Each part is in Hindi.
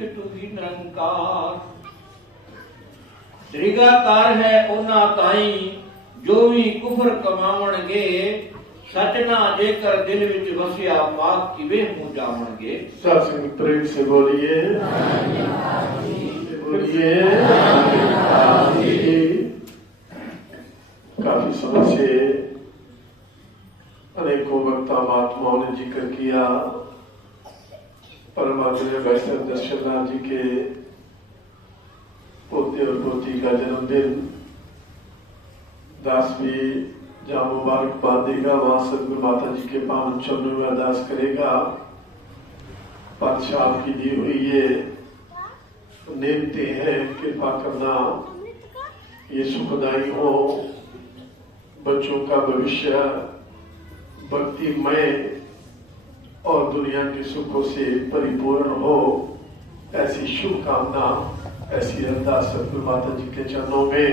ਏਕ ਤੁਹੀ ਨਿਰੰਕਾਰ। ਦ੍ਰਿਗਾਕਾਰ ਹੈ ਉਹਨਾਂ ਤਾਈ ਜੋ ਵੀ ਕੁਫਰ ਕਮਾਵਣਗੇ, सच ना जेकर दिल विच वसिया पाक किवे हो जावणगे। सत्संग प्रेम से बोलिए बोलिए। काफी समय से अनेकों वक्ता महात्माओं ने जिक्र किया परमात्मा वैष्णव दर्शननाथ जी के पोते और पोती का जन्मदिन। दास भी जहाँ मुबारकबाद देगा वहां सदगुरु माता जी के पावन चरणों में अरदास करेगा। पातशाह की दी हुई ये नेमते हैं, कृपा करना ये सुखदायी हो, बच्चों का भविष्य भक्तिमय और दुनिया के सुखों से परिपूर्ण हो, ऐसी शुभकामना, ऐसी अरदास सदगुरु माता जी के चरणों में।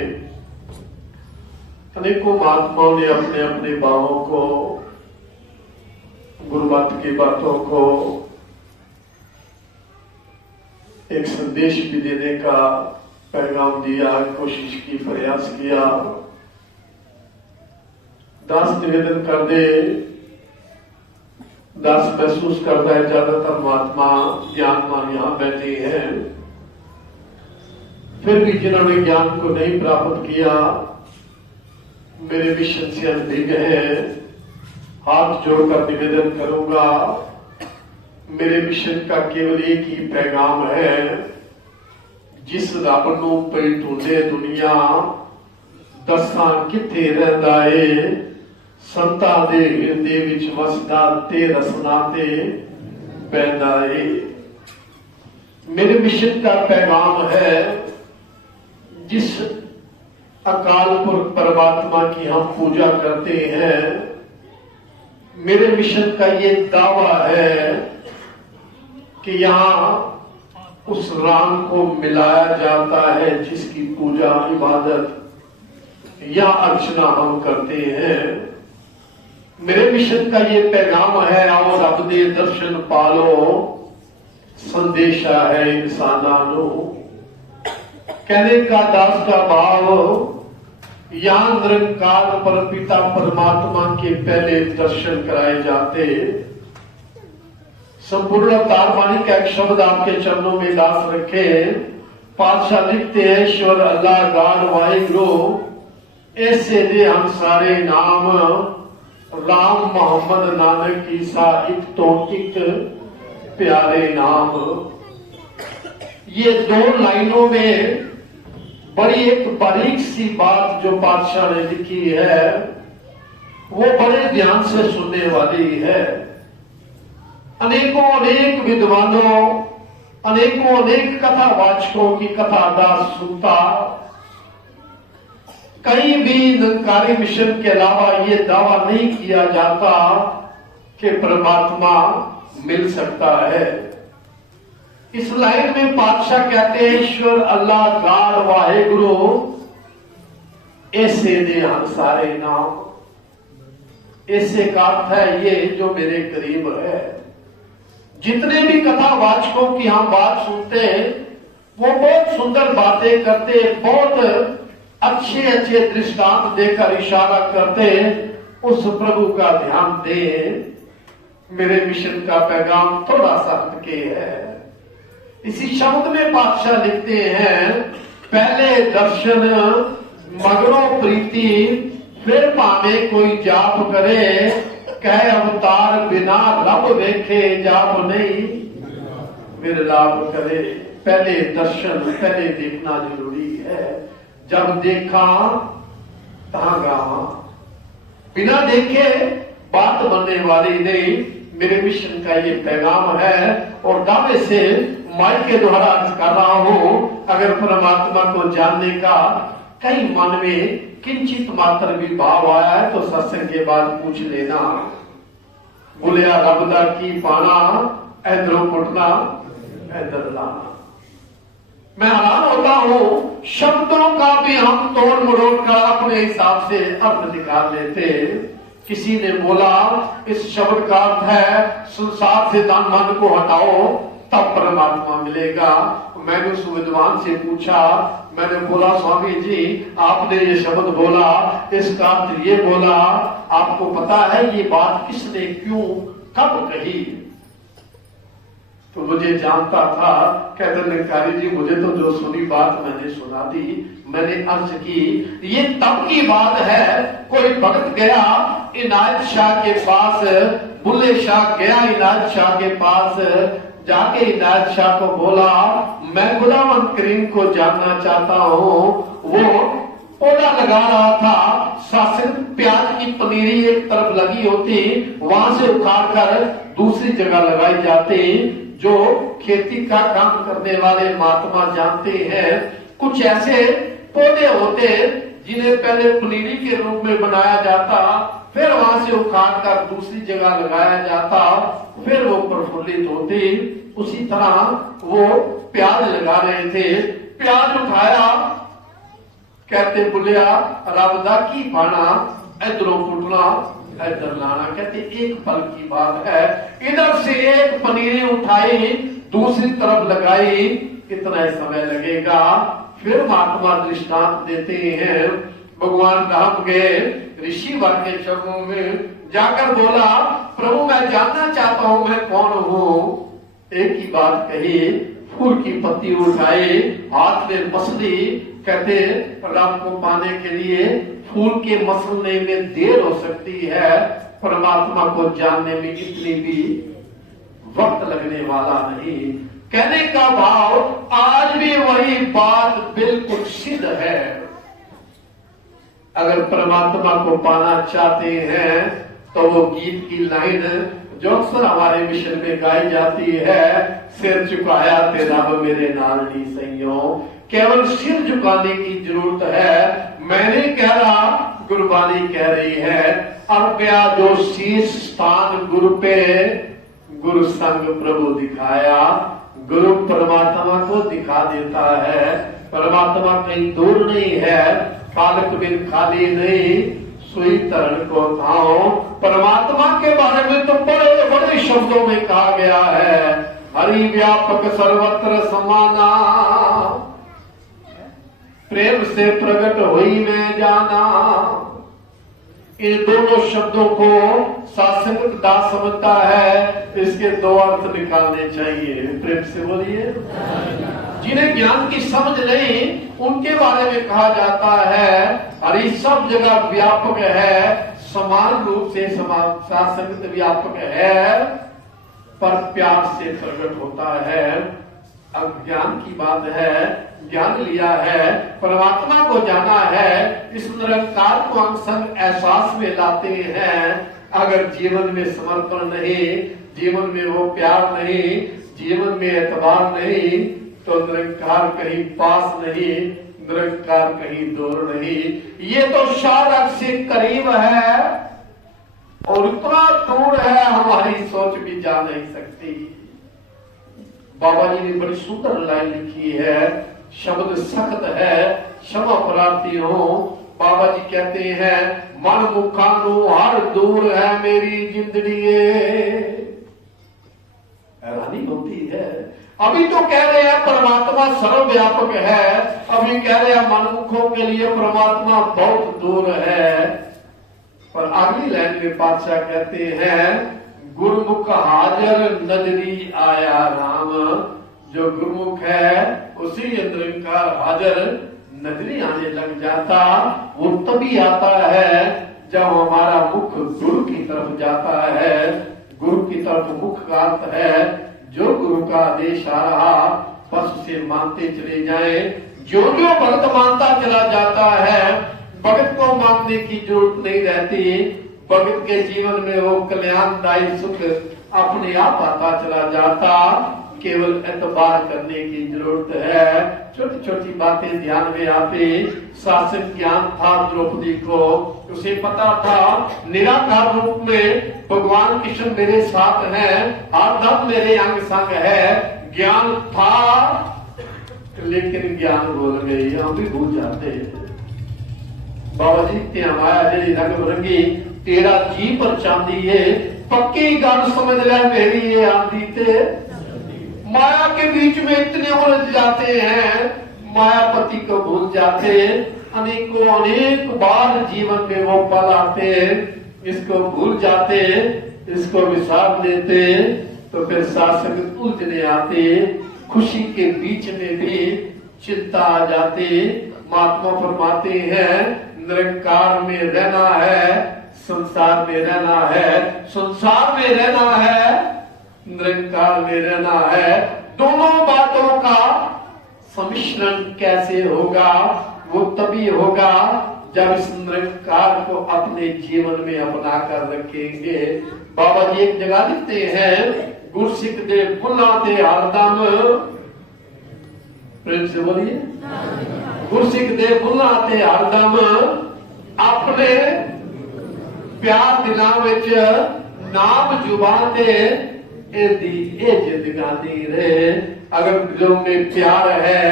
अनेकों महात्माओं ने अपने अपने भावों को, गुरुमत की बातों को एक संदेश भी देने का पैगाम दिया, कोशिश की, प्रयास किया। दास निवेदन कर दे, दास महसूस करता है ज्यादातर महात्मा ज्ञानवान यहां बैठे हैं, फिर भी जिन्होंने ज्ञान को नहीं प्राप्त किया मेरे मिशन से अनभिज्ञ है, हाथ जोड़कर निवेदन करूंगा। मेरे मिशन का केवल एक ही पैगाम है, जिस रब नूं पई ढूंढे दुनिया, दसां किथे रहिंदा है, संतां दे हिरदे विच वसदा ते रसना ते बहंदा है। मेरे मिशन का पैगाम है, जिस अकाल पुरख परमात्मा की हम पूजा करते हैं, मेरे मिशन का ये दावा है कि यहां उस राम को मिलाया जाता है जिसकी पूजा इबादत या अर्चना हम करते हैं। मेरे मिशन का ये पैगाम है, आओ रब दे दर्शन पालो, संदेशा है इंसाना नो। कहने का दास का भाव, यहां निरंकार पर पिता परमात्मा के पहले दर्शन कराए जाते। संपूर्ण अवतार वाणी का एक शब्द आपके चरणों में दास रखे। पातशाह लिखते हैं, ईश्वर अल्लाह गाड वाहिगुरु ऐसे दे हम सारे नाम, राम मोहम्मद नानक ईसा एक तो एक प्यारे नाम। ये दो लाइनों में बड़ी एक बारीक सी बात जो पातशाह ने लिखी है, वो बड़े ध्यान से सुनने वाली है। अनेकों अनेक विद्वानों, अनेकों अनेक कथावाचकों की कथा दास सुनता, कहीं भी निरंकारी मिशन के अलावा ये दावा नहीं किया जाता कि परमात्मा मिल सकता है। इस लाइन में पातशाह कहते हैं, ईश्वर अल्लाह गाड वाहिगुरु ऐसे दे हम सारे नाम। ऐसे का अर्थ है ये जो मेरे करीब है। जितने भी कथावाचकों की हम बात सुनते हैं, वो बहुत सुंदर बातें करते, बहुत अच्छे अच्छे दृष्टांत देकर इशारा करते, उस प्रभु का ध्यान दे। मेरे मिशन का पैगाम थोड़ा सा हटके है। इसी शब्द में पातशाह लिखते हैं, पहले दर्शन मगरों प्रीति, फिर पावे कोई जाप करे, कह अवतार बिना रब देखे जाप नहीं मेरे लाभ करे। पहले दर्शन, पहले देखना जरूरी है। जब देखा तहां गावा, बिना देखे बात बनने वाली नहीं। मेरे मिशन का ये पैगाम है और दावे से माइक के द्वारा अर्ज कर रहा हूं, अगर परमात्मा को जानने का कई मन में किंचित मात्र भी भाव आया है तो सत्संग के बाद पूछ लेना। बोलिया रबदा की पाना, इधरों पुटना इधर लाना। मैं हैरान होता हूं, शब्दों का भी हम तोड़ मरोड़ कर अपने हिसाब से अर्थ निकाल लेते। किसी ने बोला इस शब्द का अर्थ है संसार से तन मन को हटाओ, तब परमात्मा मिलेगा। मैंने उस विद्वान से पूछा, मैंने बोला स्वामी जी आपने ये शब्द बोला, इसका अर्थ ये बोला, आपको पता है ये बात किसने क्यों कब कही? तो मुझे जानता था, कहते निरंकारी जी मुझे तो जो सुनी बात मैंने सुना दी। मैंने अर्ज की ये तब की बात है, कोई भक्त गया इनायत शाह के पास, बुल्ले शाह गया इनायत शाह के पास, जाके इनायत शाह को बोला मैं गुलाम करीम को जानना चाहता हूँ। वो पौधा लगा रहा था, शासन प्याज की पनीरी एक तरफ लगी होती, वहां से उखाड़ कर दूसरी जगह लगाई जाती। जो खेती का काम करने वाले महात्मा जानते हैं, कुछ ऐसे पौधे होते जिन्हें पहले पनीरी के रूप में बनाया जाता, फिर वहां से उखाड़ कर दूसरी जगह लगाया जाता, फिर वो प्रफुल्लित होते। उसी तरह वो प्याज लगा रहे थे, प्याज उठाया, कहते बुलिया रबदा की पाना इधरों पुटना इधर लाना। कहते एक पल की बात है, इधर से एक पनीरी उठाई दूसरी तरफ लगाई, कितना समय लगेगा? फिर महात्मा दृष्टांत देते हैं, भगवान राम गए ऋषि वर के चरणों में जाकर बोला प्रभु मैं जानना चाहता हूं मैं कौन हूं। एक ही बात कही, फूल की पत्ती उठाई, हाथ में मसली। कहते राम को पाने के लिए फूल के मसलने में देर हो सकती है, परमात्मा को जानने में इतनी भी वक्त लगने वाला नहीं। कहने का भाव आज भी वही बात बिल्कुल सिद्ध है। अगर परमात्मा को पाना चाहते हैं तो वो गीत की लाइन जो अक्सर हमारे मिशन में गाई जाती है, सिर झुकाया तेरा मेरे नाल नी सैयो। केवल सिर झुकाने की जरूरत है। मैंने कह रहा, गुरबानी कह रही है, अर्पया जो शीश स्थान गुरु पे, गुरु संग प्रभु दिखाया। गुरु परमात्मा को दिखा देता है। परमात्मा कहीं दूर नहीं है, पालक बिन खाली नहीं, सुई तरण को थाओ। परमात्मा के बारे में तो बड़े बड़े शब्दों में कहा गया है, हरि व्यापक सर्वत्र समाना, प्रेम से प्रकट हुई मैं जाना। इन दोनों शब्दों को शासक दास समझता है, इसके दो अर्थ निकालने चाहिए। प्रेम से बोलिए। जिन्हें ज्ञान की समझ नहीं, उनके बारे में कहा जाता है अरे सब जगह व्यापक है, समान रूप से शासक व्यापक है, पर प्यार से प्रकट होता है। अब ज्ञान की बात है, ज्ञान लिया है, परमात्मा को जाना है, इस निरंकार को हम संग एहसास में लाते हैं। अगर जीवन में समर्पण नहीं, जीवन में वो प्यार नहीं, जीवन में एतबार नहीं, तो निरंकार कहीं पास नहीं, निरंकार कहीं दूर नहीं। ये तो शारक से करीब है और इतना दूर है हमारी सोच भी जा नहीं सकती। बाबा जी ने बड़ी सुंदर लाइन लिखी है, शब्द सख्त है, क्षमा प्रार्थी हो। बाबा जी कहते हैं मन मुखानु हर दूर है मेरी जिंदड़ी। हैरानी होती है, अभी तो कह रहे हैं परमात्मा सर्वव्यापक है, अभी कह रहे हैं मनमुखों के लिए परमात्मा बहुत दूर है। पर अगली लाइन में पातशाह कहते हैं गुरुमुख हाजर नजरी आया राम। जो गुरुमुख है उसी निरंकार हाजर नजरी आने लग जाता। वो तभी आता है जब हमारा मुख गुरु की तरफ जाता है। गुरु की तरफ मुख का अर्थ है जो गुरु का आदेश आ रहा बस उसे मानते चले जाए। जो जो भक्त मानता चला जाता है, भगत को मानने की जरूरत नहीं रहती। भगत के जीवन में वो कल्याणदायी सुख अपने आप आता चला जाता। केवल एतबार करने की जरूरत है। छोटी छोटी बातें ध्यान में आती। शासक ज्ञान था द्रौपदी को, उसे पता था निराकार रूप में भगवान कृष्ण मेरे साथ हैं, आत्म मेरे अंग संग है। ज्ञान था लेकिन ज्ञान भूल गई, हम भी भूल जाते हैं। बाबा जी ते हमारा जी रंग बिरंगी तेरा जी पर चांदी है, पक्की गल समझ ले मेरी ये आंदी ते माया के बीच में इतने उलझ जाते हैं, मायापति को भूल जाते, अनेक बार जीवन में वो पल आते, इसको भूल जाते, इसको विसार देते, तो फिर शासक उलझने आते, खुशी के बीच में भी चिंता आ जाती। महात्मा फरमाते हैं निरंकार में रहना है, संसार में रहना है, संसार में रहना है, निरंकार में रहना है। दोनों बातों का सम्मिश्रण कैसे होगा? वो तभी होगा जब इस निरंकार को अपने जीवन में अपना कर रखेंगे। बाबा जी एक जगह लिखते हैं, गुरसिख दे बुला दे हरदम, प्रेम से बोलिए, गुरसिख दे बुला दे हरदम, अपने प्यार दिलों विच नाम जुबान दे जिंदगानी रे। अगर दिलों में प्यार है,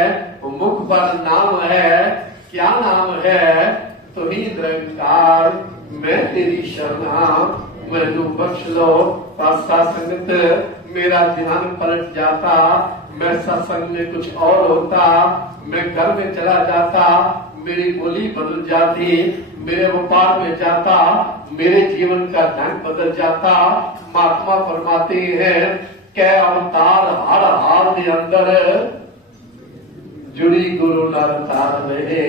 मुख पर नाम है, क्या नाम है? तो ही निरंकार, मैं तेरी शरणा, मैनू बख्श लो। सत्संग मेरा ध्यान पलट जाता, मैं सत्संग में कुछ और होता, मैं घर में चला जाता, मेरी बोली बदल जाती, मेरे व्यापार में जाता, मेरे जीवन का ढंग बदल जाता। महात्मा फरमाते हैं कै अवतार हर हाल के अंदर जुड़ी गुरु नर तार रहे।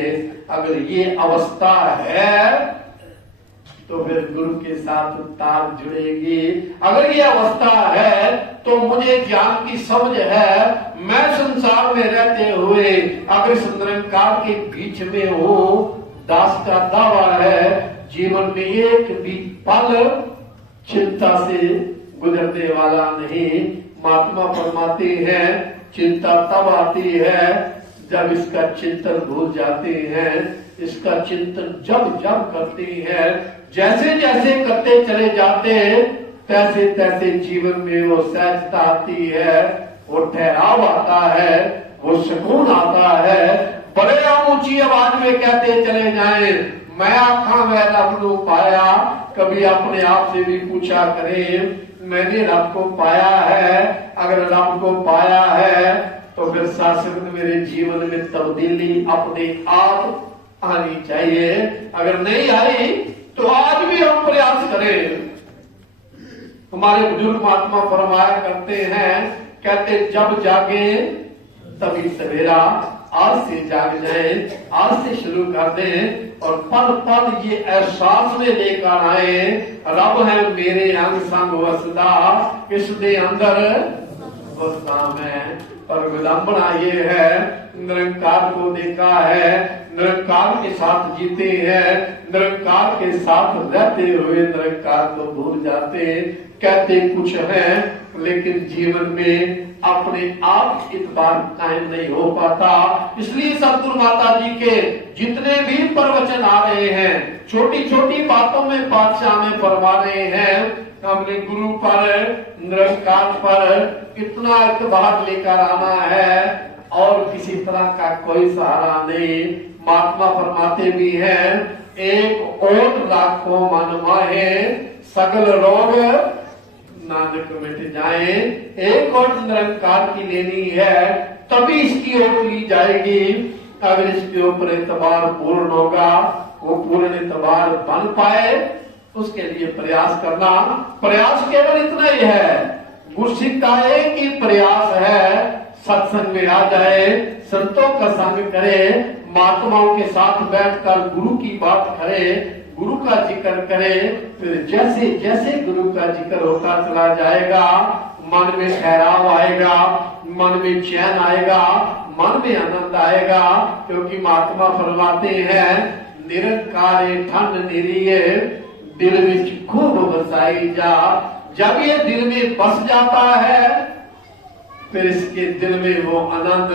अगर ये अवस्था है तो फिर गुरु के साथ तार जुड़ेगी। अगर ये अवस्था है तो मुझे ज्ञान की समझ है, मैं संसार में रहते हुए अगर इस निरंकार के बीच में हूँ, दास का दावा है जीवन में एक भी पल चिंता से गुजरने वाला नहीं। महात्मा फरमाते हैं चिंता तब आती है जब इसका चिंतन भूल जाते हैं। इसका चिंतन जब जब करते हैं, जैसे जैसे करते चले जाते हैं, तैसे तैसे जीवन में वो सहजता आती है, वो ठहराव आता है, वो सुकून आता है। बड़े ऊंची आवाज में कहते चले जाएं, मैं आखा मैं रब को पाया। कभी अपने आप से भी पूछा करें, मैंने रब को पाया है? अगर रब को पाया है तो फिर शासक मेरे जीवन में तब्दीली अपने आप आनी चाहिए। अगर नहीं आई तो आज भी हम प्रयास करें। हमारे बुजुर्ग महात्मा फरमाया करते हैं, कहते जब जागे तभी सवेरा, आज से जाग जाए, आज से शुरू कर दें और पल पल ये एहसास में लेकर आए, रब है मेरे अंग संग वसदा, इसके अंदर वसदा में। पर विडंबना ये है, निरंकार को देखा है, निरंकार के साथ जीते हैं, निरंकार के साथ रहते हुए निरंकार को भूल जाते। कहते कुछ हैं लेकिन जीवन में अपने आप इतबार कायम नहीं हो पाता। इसलिए सतगुरु माता जी के जितने भी प्रवचन आ रहे हैं, छोटी छोटी बातों में बादशाह में फरमा रहे हैं, अपने गुरु पर, निरंकार पर इतना इतबार लेकर आना है और किसी तरह का कोई सहारा नहीं। महात्मा फरमाते भी हैं, एक ओट लाखों मन माहे, सगल रोग नानक मिट जाए। एक ओट निरंकार की लेनी है, तभी इसकी ओट ली जाएगी। अगर इसके ऊपर इतबार पूर्ण होगा, वो पूर्ण इतबार बन पाए, उसके लिए प्रयास करना। प्रयास केवल इतना ही है, गुरसिख का एक ही प्रयास है, सत्संग में आ जाए, संतों का संग करे, महात्माओं के साथ बैठकर गुरु की बात करे, गुरु का जिक्र करे। फिर जैसे जैसे गुरु का जिक्र होता चला जाएगा, मन में ठहराव आएगा, मन में चैन आएगा, मन में आनंद आएगा। क्योंकि महात्मा फरमाते हैं, निरंकारे ठंड निरिये दिल में खूब बसाई जा। जब ये दिल में बस जाता है, फिर इसके दिल में वो आनंद,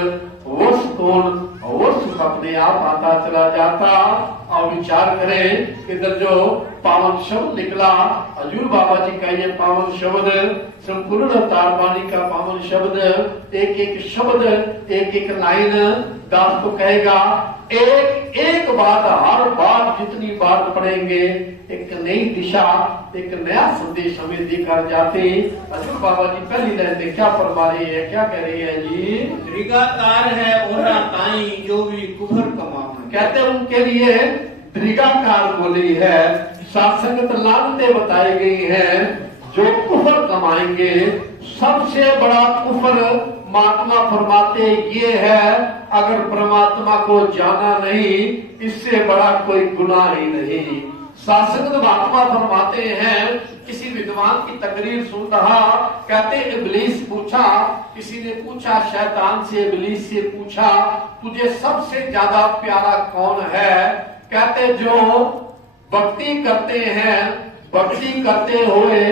वो सुकून, वो सुख अपने आप आता चला जाता। और विचार करें इधर जो पावन शब्द निकला, हजूर बाबा जी का ये पावन शब्द, संपूर्ण अवतार वाणी का पावन शब्द, एक एक शब्द, एक एक लाइन दास को कहेगा, एक एक बात, हर बात जितनी बात पढ़ेंगे एक नई दिशा, एक नया संदेश हमें देकर जाते। हजूर बाबा जी पहली लाइन में क्या फरमा रहे हैं, क्या कह रहे हैं जी? दृगाकार है ओना ताई जो भी कुफर कमावन। कहते हैं उनके लिए दृगाकार बोली है, सात्संगत लानते बताई गई है, जो कुफर कमाएंगे। सबसे बड़ा कुफर महात्मा फरमाते ये है, अगर परमात्मा को जाना नहीं, इससे बड़ा कोई गुनाह ही नहीं। शासक महात्मा फरमाते हैं, किसी विद्वान की तकरीर सुन रहा, कहते इब्लीस पूछा, किसी ने पूछा शैतान से, इब्लीस से पूछा, तुझे सबसे ज्यादा प्यारा कौन है? कहते जो भक्ति करते हैं, भक्ति करते हुए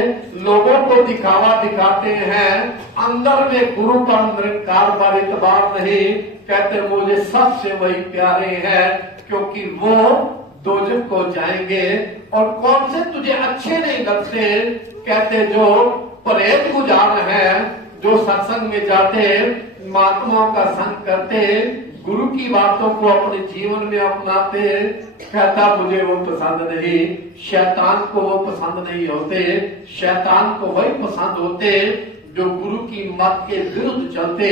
लोगों को दिखावा दिखाते हैं, अंदर में गुरु का निरंकार पर इतबार नहीं। कहते मुझे सबसे वही प्यारे हैं, क्योंकि वो दोजख को जाएंगे। और कौन से तुझे अच्छे नहीं लगते? कहते जो परहेज गुजार हैं, जो सत्संग में जाते, महात्माओं का संग करते, गुरु की बातों को अपने जीवन में अपनाते। कहता मुझे वो पसंद नहीं, शैतान को वो पसंद नहीं होते। शैतान को वही पसंद होते जो गुरु की मत के विरुद्ध चलते।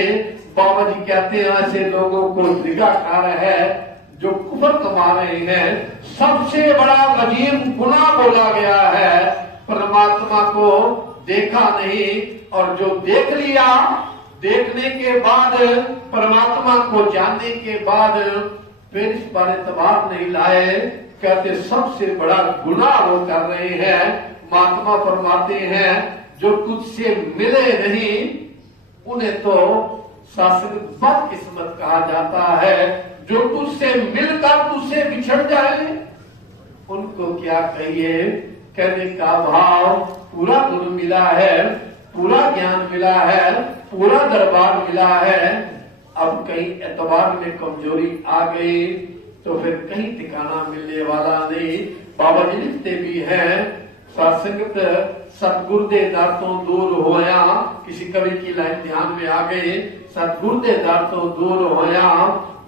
बाबा जी कहते हैं ऐसे लोगों को दृगाकार है, जो कुफर कमा रहे हैं। सबसे बड़ा अजीम गुनाह बोला गया है, परमात्मा को देखा नहीं, और जो देख लिया, देखने के बाद, परमात्मा को जानने के बाद फिर इस पर एतबार नहीं लाए। कहते सबसे बड़ा गुनाह वो कर रहे हैं। महात्मा फरमाते हैं, जो तुझसे मिले नहीं उन्हें तो शासक बदकिस्मत कहा जाता है। जो तुझसे मिलकर तुझसे बिछड़ जाए उनको क्या कहिए? कहने का भाव, पूरा गुरु मिला है, पूरा ज्ञान मिला है, पूरा दरबार मिला है, अब कहीं एतबार में कमजोरी आ गई तो फिर कहीं ठिकाना मिलने वाला नहीं। बाबा जी लिखते भी हैं, सत्संगत सतगुरु दे दर तो दूर होया। किसी कवि की लाइन ध्यान में आ गई, सतगुरु दे दर तो दूर होया,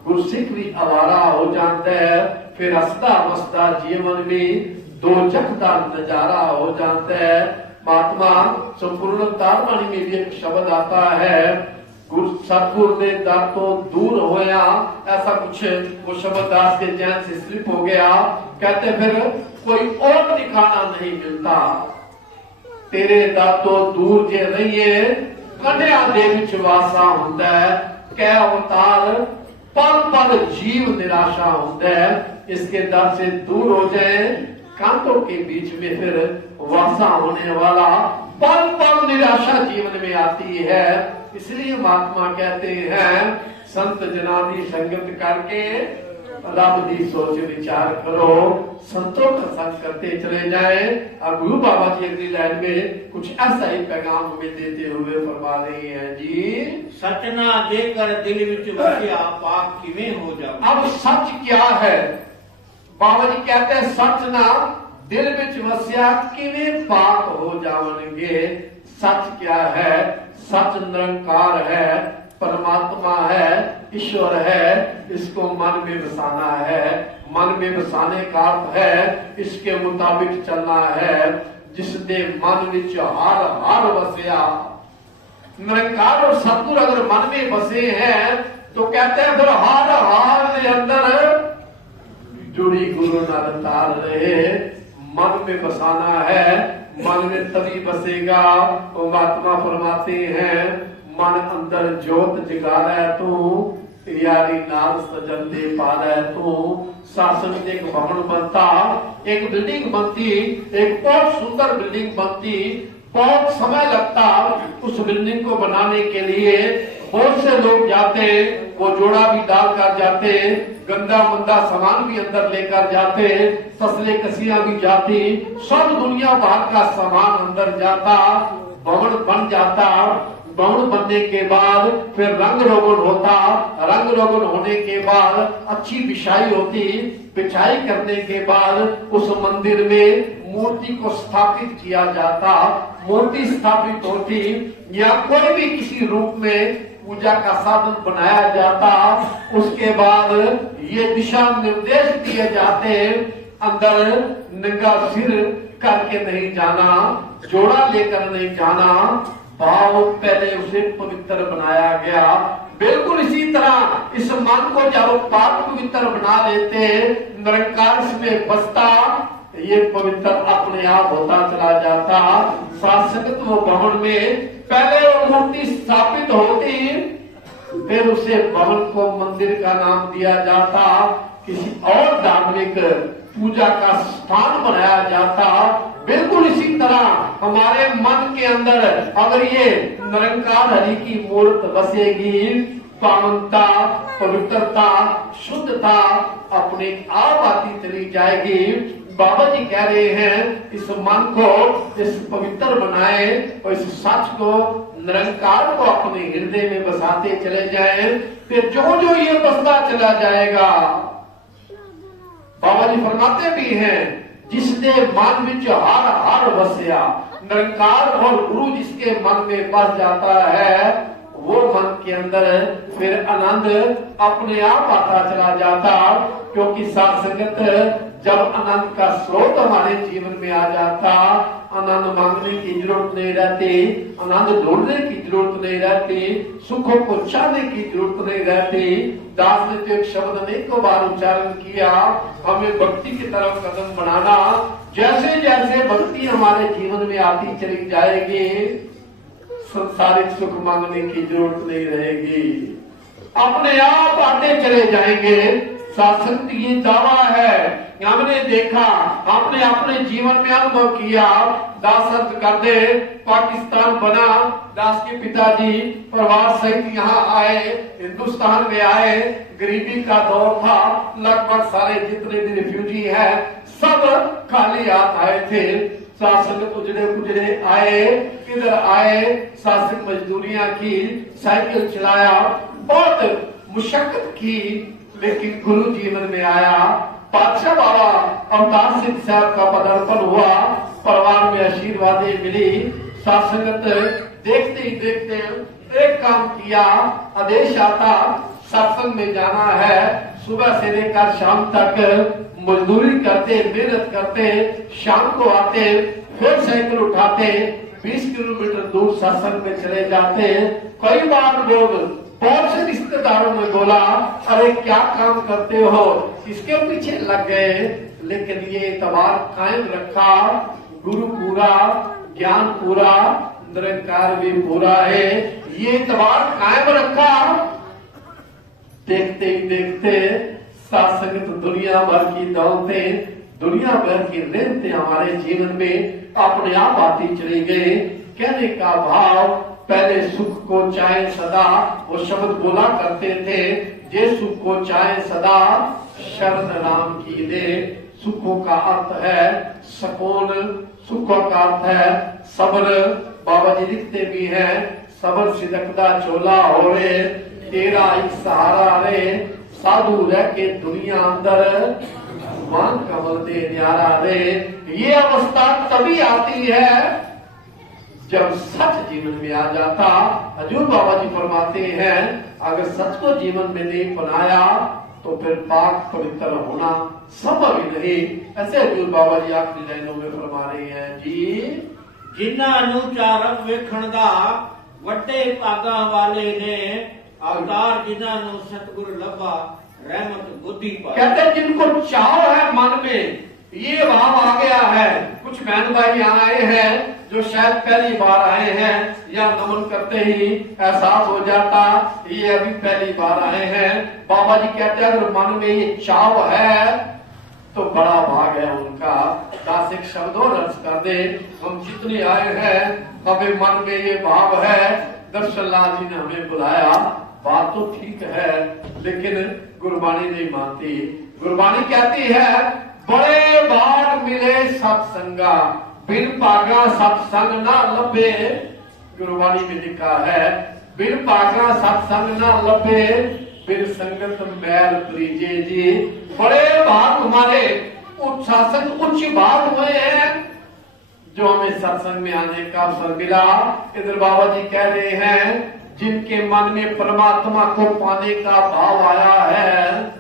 गुरसिख भी आवारा हो जाता है। फिर हंसता मस्ता जीवन में दोजख का नजारा हो जाता है। महात्मा संपूर्ण तारवाणी में भी एक शब्द आता है, सतगुरु ने दर तो दूर होया, ऐसा कुछ वो शब्द दास के जैन से स्लिप हो गया। कहते फिर कोई और ठिकाना नहीं मिलता, तेरे दर तो दूर जे रहिए, कन्या दे विच वासा हुंदा है। कै अवतार पल पल जीव निराशा होता है। इसके दर से दूर हो जाए, कांटों के बीच में फिर वासा होने वाला, पल पल निराशा जीवन में आती है। इसलिए महात्मा कहते हैं, संत जनानी संगत करके रब दी सोच विचार करो, संतों का संग करते चले जाए। अब गुरु बाबा जी अगली लाइन में कुछ ऐसा ही पैगाम हमें देते हुए फरमा रहे हैं जी, सच ना देकर दिल विच वसिया पाक किवें हो जावे। अब सच क्या है? बाबा जी कहते हैं, सच ना दिल विच वसिया किवें पाक हो जावणगे। सच क्या है? सच निरंकार है, परमात्मा है, ईश्वर है। इसको मन में बसाना है। मन में बसाने का अर्थ है इसके मुताबिक चलना है। जिसने मन विच हर हर वसिया, निरंकार और सतगुरु अगर मन में बसे हैं तो कहते हैं फिर हर हाल के अंदर जुड़ी गुरु नाल तार रहे। मन में बसाना है, मन में तभी बसेगा। वो महात्मा फरमाते हैं, मन अंदर जोत जगा रहा तू, यारी नाल सजन दे पा रहा तू। शासन एक भवन बनता, एक बिल्डिंग बनती, एक बहुत सुंदर बिल्डिंग बनती, बहुत समय लगता उस बिल्डिंग को बनाने के लिए। बहुत से लोग जाते, वो जोड़ा भी डाल कर जाते, गंदा मंदा सामान भी अंदर लेकर जाते, तसले कसियां भी जाती, सब दुनिया भर का सामान अंदर जाता, भवन बन जाता। बाउंड बनने के बाद फिर रंग रोगन होता, रंग रोगन होने के बाद अच्छी बिछाई होती, बिछाई करने के बाद उस मंदिर में मूर्ति को स्थापित किया जाता, मूर्ति स्थापित होती या कोई भी किसी रूप में पूजा का साधन बनाया जाता। उसके बाद ये दिशा निर्देश दिए जाते, अंदर नंगा सिर करके नहीं जाना, जोड़ा लेकर नहीं जाना, भाव पहले उसे पवित्र बनाया गया। बिल्कुल इसी तरह इस मन को जब पाप पवित्र बना लेते, निरंकार इसमें बसता, ये पवित्र अपने आप होता चला जाता। शासकत्व भवन में पहले वो मूर्ति स्थापित होती, फिर उसे भवन को मंदिर का नाम दिया जाता, किसी और धार्मिक पूजा का स्थान बनाया जाता। बिल्कुल इसी तरह हमारे मन के अंदर अगर ये निरंकार हरि की मूर्त बसेगी, पावनता, पवित्रता, शुद्धता अपने आप आती चली जाएगी। बाबा जी कह रहे हैं इस मन को इस पवित्र बनाए और इस सच को, निरंकार को अपने हृदय में बसाते चले जाएं, फिर जो जो ये बसता चला जाएगा। बाबा जी फरमाते भी हैं जिसने मन विच हर हर बसया, निरंकार और गुरु जिसके मन में बस जाता है, वो मन के अंदर फिर आनंद अपने आप आता चला जाता। क्योंकि साथ संगत जब आनंद का स्रोत हमारे जीवन में आ जाता, आनंद मांगने की जरूरत नहीं रहती, आनंद ढूंढने की जरूरत नहीं रहती, सुखों को चाहने की जरूरत नहीं रहती। दास ने तो एक शब्द अनेकों बार उच्चारण किया, हमें भक्ति की तरफ कदम बढ़ाना। जैसे जैसे भक्ति हमारे जीवन में आती चली जाएगी, संसारिक सुख मांगने की जरूरत नहीं रहेगी, अपने आप आते चले जाएंगे। शासन ये दावा है, हमने देखा, हमने अपने जीवन में अनुभव किया। दास अर्थ कर दे, पाकिस्तान बना, दास के पिताजी प्रवास सहित यहाँ आए, हिंदुस्तान में आए, गरीबी का दौर था, लगभग सारे जितने भी रिफ्यूजी हैं सब खाली हाथ आए थे। शासन उजड़े पुजड़े आए, इधर आए, शासन मजदूरियां की, साइकिल चलाया, बहुत मुशक्कत की, लेकिन गुरु जीवन में आया। पातशाह बाबा अवतार सिंह साहब का पदार्पण हुआ, परिवार में आशीर्वादें मिली। शासनगत देखते ही देखते एक काम किया, आदेश आता सत्संग में जाना है, सुबह से लेकर शाम तक मजदूरी करते, मेहनत करते, शाम को आते, फिर साइकिल उठाते, 20 किलोमीटर दूर सत्संग में चले जाते। कई बार लोग बहुत से रिश्तेदारों ने बोला, अरे क्या काम करते हो, इसके पीछे लग गए, लेकिन ये एतबार कायम रखा, गुरु पूरा, ज्ञान पूरा, निरंकार भी पूरा है, ये एतबार कायम रखा। देखते ही देखते सात्संगत दुनिया भर की दौलतें, दुनिया भर की नेमतें हमारे जीवन में अपने आप आती चली गई। कहने का भाव, पहले सुख को चाहे सदा, वो शब्द बोला करते थे, जे सुख को चाहे सदा शरण राम की दे। सुखों का अर्थ है सकून, सुखों का अर्थ है सब्र। बाबा जी लिखते भी हैं, सब्र सिदकदा चोला हो रे, तेरा एक सहारा रे, साधु रह के दुनिया अंदर, मान कमल दे न्यारा रे। ये अवस्था तभी आती है जब सच जीवन में आ जाता। हजूर बाबा जी फरमाते हैं, अगर सच को जीवन में नहीं बनाया तो फिर पाक पवित्र होना संभव ही नहीं। ऐसे हजूर बाबा जी आखिरी लाइनों में फरमा रहे हैं जी, जिन्ना अनुचारक वेखण दा वड्डे भागा वाले ने अवतार जिन्ना नु सतगुरु लभा रहमत बुद्धि पर। कहते हैं जिनको चाव है मन में, ये भाव आ गया है। कुछ बहन भाई यहाँ आए हैं जो शायद पहली बार आए हैं, या नमन करते ही एहसास हो जाता ये अभी पहली बार आए हैं। बाबा जी कहते हैं अगर मन में ये चाव है तो बड़ा भाग है उनका। दास एक शब्द और अर्ज कर दे, हम जितने आए हैं हमें मन में ये भाव है, दर्शन लाल जी ने हमें बुलाया, बात तो ठीक है लेकिन गुरबाणी नहीं मानती। गुरबाणी कहती है, बड़े बार मिले सत्संगा, बिन भागा सत्संग ना लभे, गुरबाणी में लिखा है, बिन पाखरा सत्संग ना लभे, बिन संगत मैल प्रीजे जी। बड़े भाग हमारे शासन उच्च भाग हुए हैं जो हमें सत्संग में आने का अवसर मिला। इधर बाबा जी कह रहे हैं, जिनके मन में परमात्मा को पाने का भाव आया है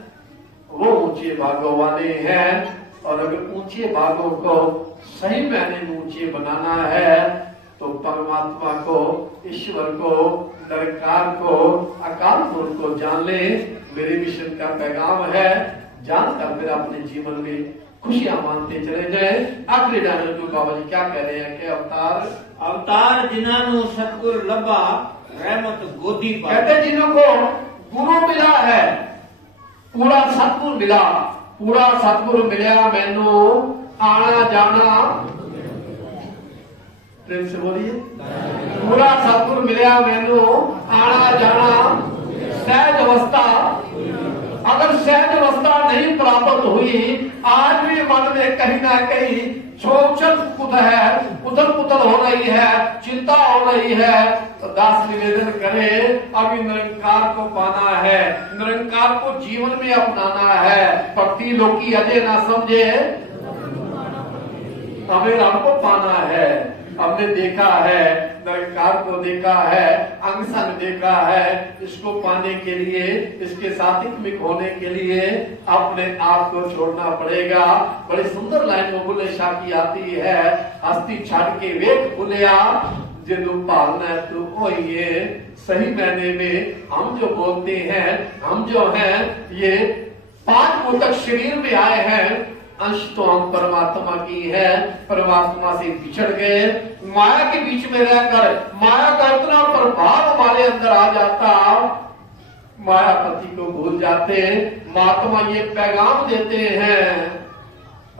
वो ऊंचे भागों वाले हैं। और अगर ऊंचे भागों को सही मायने में ऊंचे बनाना है तो परमात्मा को, ईश्वर को, निरंकार को, अकाल पुरुष को जान ले। मेरे मिशन का पैगाम है, जानकर फिर अपने जीवन में खुशियां मानते चले जाए। आखिरी डायलॉग में बाबा जी क्या कह रहे हैं कि अवतार जिन्होंने सतगुर लभा, रहमत गोदी पर। कहते जिन्हों को गुरु मिला है, पूरा सतगुर मिला, पूरा सतगुर मिला मैनू, आना जाना, प्रेम से बोलिए, पूरा सतगुर मिला मैनू, आना जाना, सहज अवस्था। अगर सहज अवस्था नहीं प्राप्त हुई, आज भी मन में कहीं ना कहीं छोचल कुद है, उथल पुथल हो रही है, चिंता हो रही है, तो दास निवेदन करे, अभी निरंकार को पाना है, निरंकार को जीवन में अपनाना है। भक्ति लोकी अजय ना समझे, हमें राम को पाना है। हमने देखा है, निरंकार को देखा है, अंग संग देखा है। इसको पाने के लिए, इसके साथ एकमिक होने के लिए अपने आप को छोड़ना पड़ेगा। बड़ी सुंदर लाइन में बुल्ले शाह की आती है, हस्ती छाड़ के वेग बुलिया, जिनु पालना तू ओ। ये सही मायने में हम जो बोलते हैं, हम जो हैं, ये 5 भूतक शरीर में आए हैं, अंश तो हम परमात्मा की है। परमात्मा से बिछड़ गए, माया के बीच में रहकर माया का इतना प्रभाव हमारे अंदर आ जाता, मायापति को भूल जाते। महात्मा ये पैगाम देते हैं,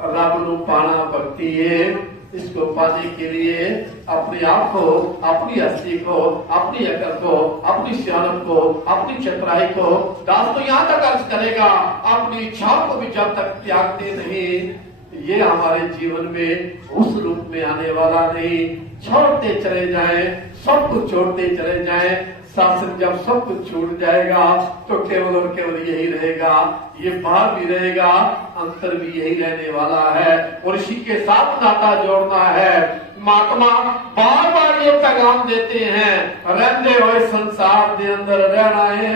रब नू पाना भक्ति है। इसको पाने के लिए अपने आप को, अपनी हस्ती को, अपनी अकल को, अपनी सियानत को, अपनी चतुराई को, दास तो यहाँ तक अर्ज करेगा, अपनी इच्छाओं को भी जब तक त्यागते नहीं, ये हमारे जीवन में उस रूप में आने वाला नहीं। छोड़ते चले जाएं, सब कुछ छोड़ते चले जाएं। शासन जब सब कुछ छूट जाएगा तो केवल और केवल यही रहेगा, ये बाहर भी रहेगा, अंतर भी यही रहने वाला है। और इसी के साथ नाता जोड़ना है। महात्मा बार बार ये पैगाम देते हैं, रहते हुए संसार के अंदर रहना है,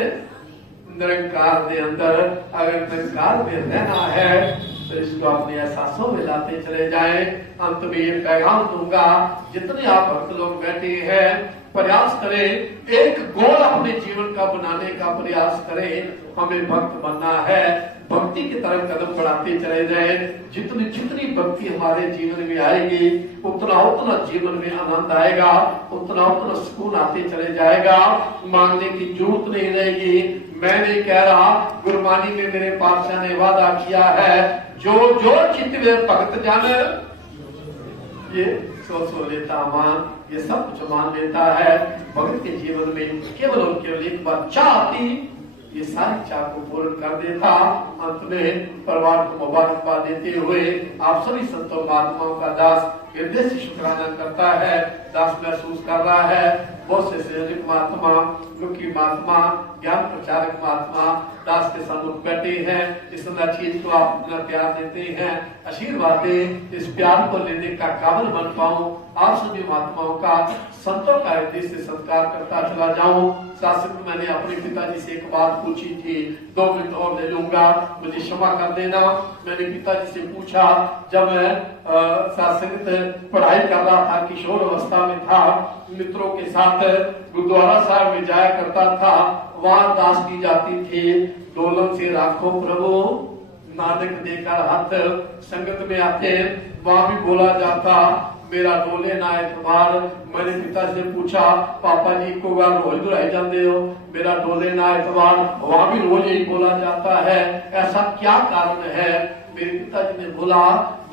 निरंकार के अंदर अगर निरंकार में रहना है तो इसको अपने एहसासों में लाते चले जाएं। अंत में ये पैगाम दूंगा, जितने आप भक्त लोग बैठे हैं प्रयास करें, एक गोल अपने जीवन का बनाने का प्रयास करें। हमें भक्त बनना है, भक्ति की तरफ कदम बढ़ाते चले जाएं। जितनी जितनी भक्ति हमारे जीवन में आएगी, उतना उतना जीवन में आनंद आएगा, उतना उतना सुकून आते चले जाएगा। मांगने की जरूरत नहीं रहेगी। मैं नहीं कह रहा, गुरबानी में मेरे पातशाह ने वादा किया है, जो जो चित्त में भगत जाने, ये सो लेता मान, ये सब कुछ मान लेता है। भगत के जीवन में केवल और केवल एक बार चाह आती, ये सारी चाह को पूर्ण कर देता। अंत में परिवार को मुबारकबाद देते हुए आप सभी संतों महात्माओं का दास हृदय से शुक्राना करता है। दास महसूस कर रहा है, बहुत से संयोजक महात्मा, मुख्य महात्मा, ज्ञान प्रचारक महात्मा दास के सम्मुख बैठे हैं। इस चीज को आप अपना प्यार देते हैं, आशीर्वाद दें, इस प्यार को लेने का काबिल बन पाऊं। आप सभी महात्माओं का, संतों का हृदय से सत्कार करता चला जाऊं। शासन मैंने अपने पिताजी से एक बात पूछी थी, 2 मिनट और ले लूंगा, मुझे क्षमा कर देना। मैंने पिताजी से पूछा, जब मैं शासन पढ़ाई कर रहा था, किशोर अवस्था में था, मित्रों के साथ गुरुद्वारा साहब में जाया करता था, वहां दास की जाती थी, डोलन से राखो प्रभु, नानक देकर हाथ। संगत में आते वहां भी बोला जाता, मेरा डोले ना एतबार। मैंने पिता से पूछा, पापा जी को बार रोज दुराई जाते हो, मेरा डोले ना एतबार, वहां भी रोज यही बोला जाता है, ऐसा क्या कारण है? मेरे पिताजी ने बोला,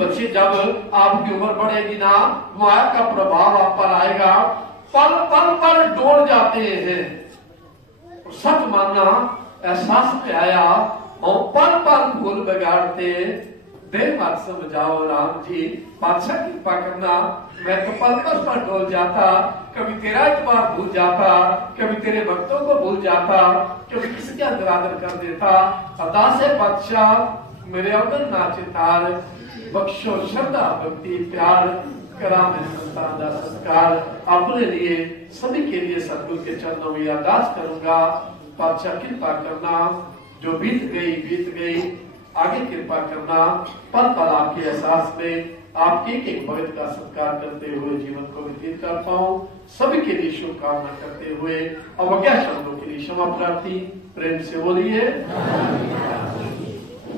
बच्चे जब आपकी उम्र बढ़ेगी ना, माया का प्रभाव आप पर आएगा, पल पल पर डोल जाते हैं। सच मानना एहसास में आया, और पल पल भूल बिगाड़ते देर बात समझाओ राम जी, बादशाह कृपा करना। मैं तो पल पल पर डोल जाता, कभी तेरा इतबार भूल जाता, कभी तेरे भक्तों को भूल जाता, कभी किसी के अंदर आदर कर देता। अदा से बादशाह मेरे अवगन नाचे तार, बख्शो श्रद्धा भक्ति प्यार, करा मेरे संतान का संस्कार। अपने लिए सभी के लिए सतगुरु के चरणों में अरदास करूंगा। बादशाह कृपा करना, जो बीत गई आगे कृपा करना। पल पल आपके एहसास में आपके एक भगत का सत्कार करते हुए जीवन को व्यतीत कर पाऊं। सभी के लिए शुभकामना करते हुए अवज्ञा शब्दों के लिए क्षमा प्रार्थी प्रेम से बोलिए।